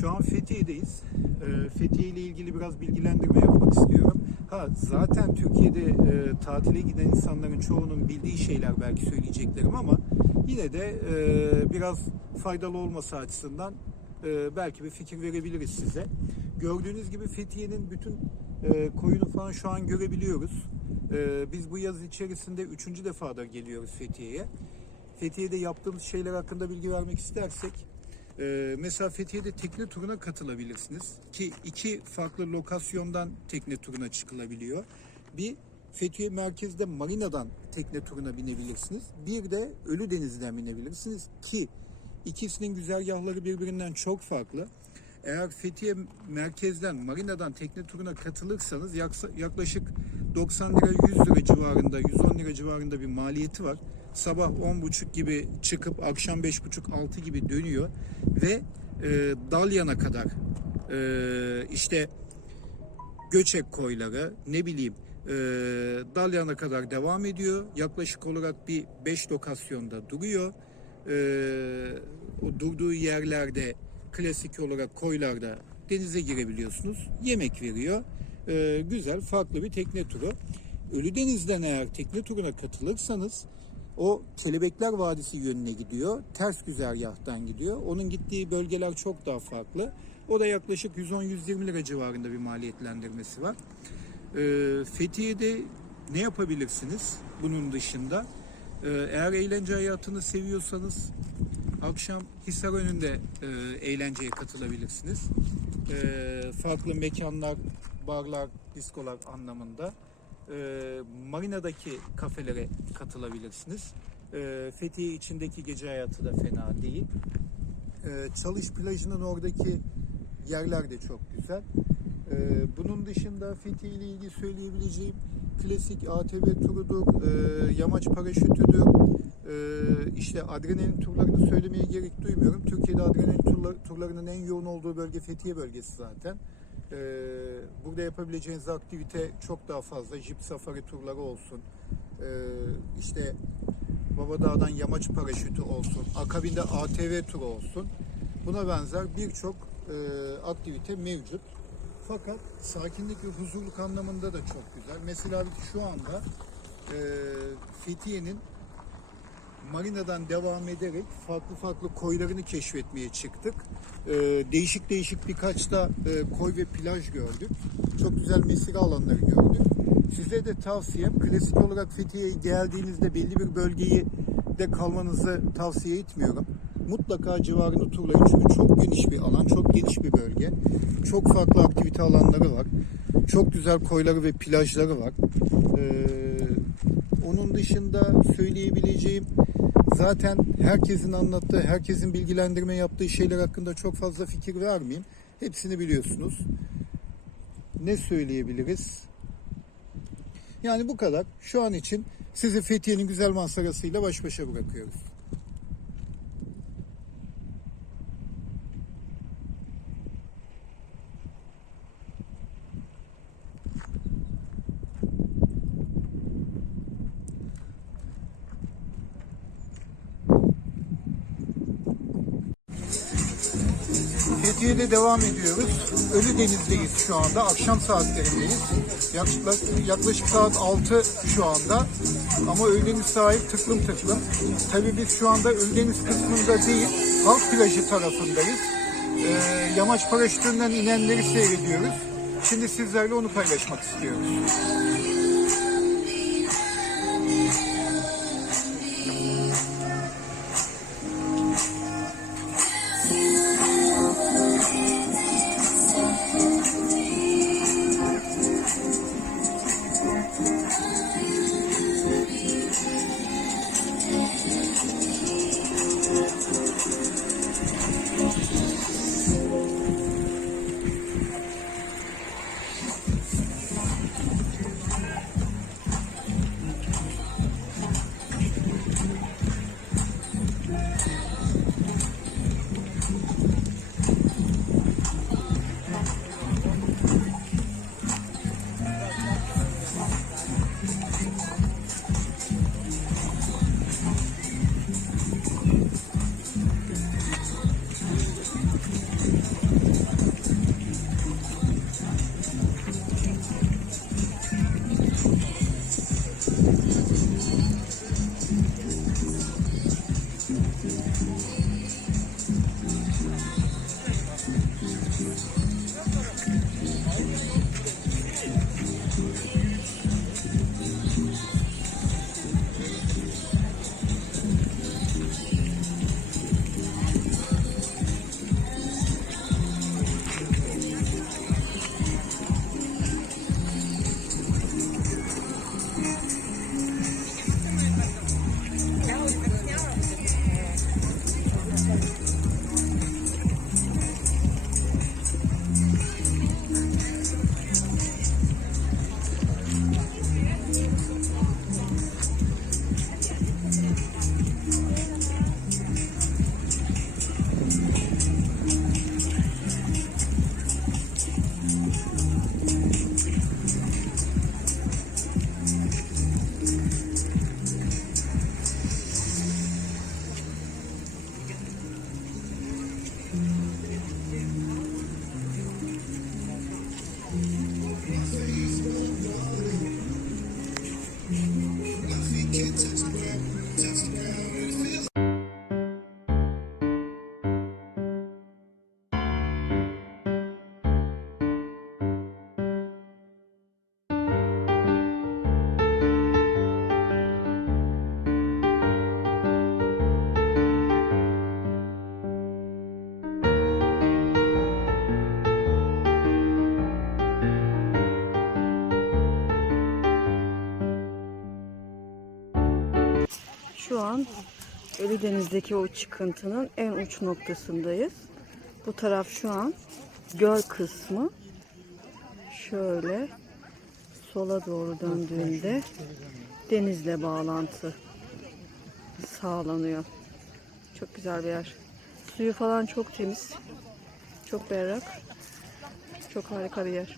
Şu an Fethiye'deyiz. Ee, Fethiye ile ilgili biraz bilgilendirme yapmak istiyorum. Ha zaten Türkiye'de e, tatile giden insanların çoğunun bildiği şeyler belki söyleyeceklerim ama yine de e, biraz faydalı olması açısından e, belki bir fikir verebiliriz size. Gördüğünüz gibi Fethiye'nin bütün e, koyunu falan şu an görebiliyoruz. E, biz bu yaz içerisinde üçüncü defadır geliyoruz Fethiye'ye. Fethiye'de yaptığımız şeyler hakkında bilgi vermek istersek ee, mesela Fethiye'de tekne turuna katılabilirsiniz ki iki farklı lokasyondan tekne turuna çıkılabiliyor. Bir Fethiye merkezde marinadan tekne turuna binebilirsiniz. Bir de Ölüdeniz'den binebilirsiniz ki ikisinin güzergahları birbirinden çok farklı. Eğer Fethiye merkezden marinadan tekne turuna katılırsanız yaklaşık 90 lira 100 lira civarında 110 lira civarında bir maliyeti var. Sabah 10.30 gibi çıkıp akşam 5.30-6 gibi dönüyor ve e, Dalyan'a kadar e, işte Göçek koyları ne bileyim e, Dalyan'a kadar devam ediyor. Yaklaşık olarak bir 5 lokasyonda duruyor. E, o durduğu yerlerde klasik olarak koylarda denize girebiliyorsunuz. Yemek veriyor. E, güzel farklı bir tekne turu. Ölüdeniz'den eğer tekne turuna katılırsanız o Kelebekler Vadisi yönüne gidiyor. Ters güzergahtan gidiyor. Onun gittiği bölgeler çok daha farklı. O da yaklaşık 110-120 lira civarında bir maliyetlendirmesi var. Ee, Fethiye'de ne yapabilirsiniz bunun dışında? Ee, eğer eğlence hayatını seviyorsanız akşam Hisar önünde e, eğlenceye katılabilirsiniz. Ee, farklı mekanlar, barlar, diskolar anlamında e, marinadaki kafelere katılabilirsiniz. E, Fethiye içindeki gece hayatı da fena değil. E, Çalış plajının oradaki yerler de çok güzel. E, bunun dışında Fethiye ile ilgili söyleyebileceğim klasik ATV turudur, e, yamaç paraşütüdür, e, işte adrenalin turlarını söylemeye gerek duymuyorum. Türkiye'de adrenalin turlar, turlarının en yoğun olduğu bölge Fethiye bölgesi zaten. Ee, burada yapabileceğiniz aktivite çok daha fazla. Jeep safari turları olsun. Ee, işte Babadağ'dan yamaç paraşütü olsun. Akabinde ATV turu olsun. Buna benzer birçok e, aktivite mevcut. Fakat sakinlik ve huzurluk anlamında da çok güzel. Mesela şu anda e, Fethiye'nin Marina'dan devam ederek farklı farklı koylarını keşfetmeye çıktık. Ee, değişik değişik birkaç da e, koy ve plaj gördük. Çok güzel mesire alanları gördük. Size de tavsiyem klasik olarak Fethiye'ye geldiğinizde belli bir bölgeyi de kalmanızı tavsiye etmiyorum. Mutlaka civarını turlayın çünkü çok geniş bir alan, çok geniş bir bölge. Çok farklı aktivite alanları var. Çok güzel koyları ve plajları var. Ee, onun dışında söyleyebileceğim zaten herkesin anlattığı, herkesin bilgilendirme yaptığı şeyler hakkında çok fazla fikir vermeyeyim. Hepsini biliyorsunuz. Ne söyleyebiliriz? Yani bu kadar. Şu an için sizi Fethiye'nin güzel manzarasıyla baş başa bırakıyoruz. Fethiye'de devam ediyoruz. Ölüdeniz'deyiz şu anda. Akşam saatlerindeyiz. Yaklaşık, yaklaşık saat 6 şu anda. Ama Ölüdeniz sahil tıklım tıklım. Tabii biz şu anda Ölüdeniz kısmında değil, halk plajı tarafındayız. Ee, yamaç paraşütünden inenleri seyrediyoruz. Şimdi sizlerle onu paylaşmak istiyoruz. kids. Şu an Ölüdeniz'deki o çıkıntının en uç noktasındayız. Bu taraf şu an göl kısmı. Şöyle sola doğru döndüğünde denizle bağlantı sağlanıyor. Çok güzel bir yer. Suyu falan çok temiz. Çok berrak. Çok harika bir yer.